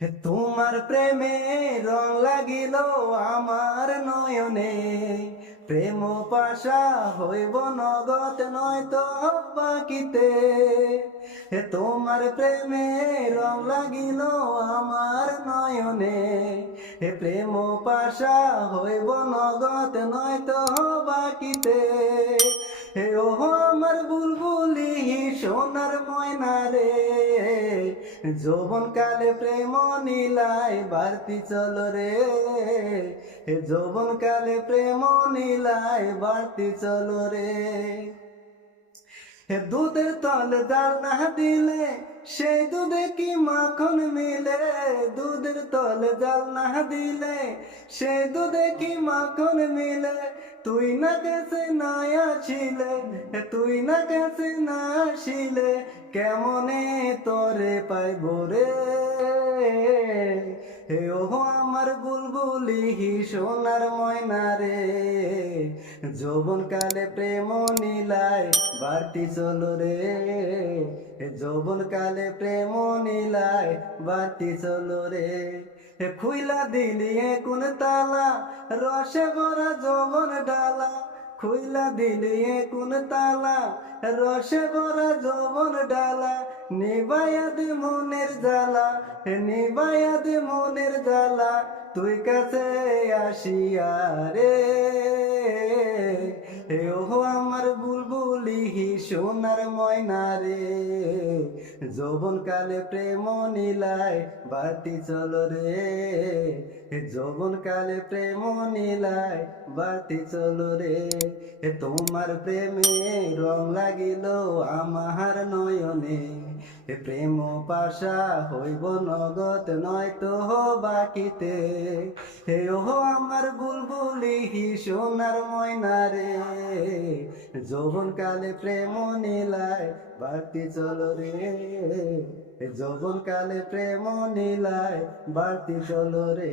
তোমার প্রেমে রং লাগিল আমার নয়নে, প্রেম পাশা হইব নগদ নয়তো বাকিতে। তোমার প্রেমে রং লাগিল আমার নয়নে, প্রেম পাশা হইব নগদ নয়তো বাকিতে। ও আমার বুলবুলি সোনার ময়না রে, যৌবন কালে প্রেম নীলায় বাড়তি চল রে, যৌবন কালে প্রেম নীলায় বাড়তি চল রে। দুধের তল জাল না দিলে সেই দুধে কি মাখন মিলে, দুধের তল জাল না দিলে সেই দুধে কি মাখন মিলে। তুই না কাছে না আসিলে, তুই না কাছে না আসিলে কেমনে তোরে পাইব রে। ও আমার বুলবুলি সোনার ময়না রে, যৌবন কালে প্রেম নীলায় বাড়তি চল রে, যৌবন কালে প্রেম নীলায় বাড়তি চল রে। খুইলা দিলি কোন তালা রসে ভরা যৌবন ডালা, খুইলা দিলি কোন তালা রসে ভরা যৌবন ডালা। নিবাইয়া দে মনের জ্বালা, নিবাইয়া দে মনের জ্বালা, তুই কাছে আসিয়া রে। ও আমার বুলবুলি সোনার ময়না রে, যৌবন কালে প্রেম নীলায় বাড়তি চল রে, যৌবন কালে প্রেম নীলায় বাড়তি চল রে। তোমার প্রেমে রং লাগিল আমার নয়নে, প্রেম পাশা হইব নগদ নয়তো বাকিতে। ও আমার বুলবুলি সোনার ময়না রে, যৌবন কালে প্রেম নীলায় বাড়তি চল রে, যৌবন কালে প্রেম নীলায় বাড়তি চল রে।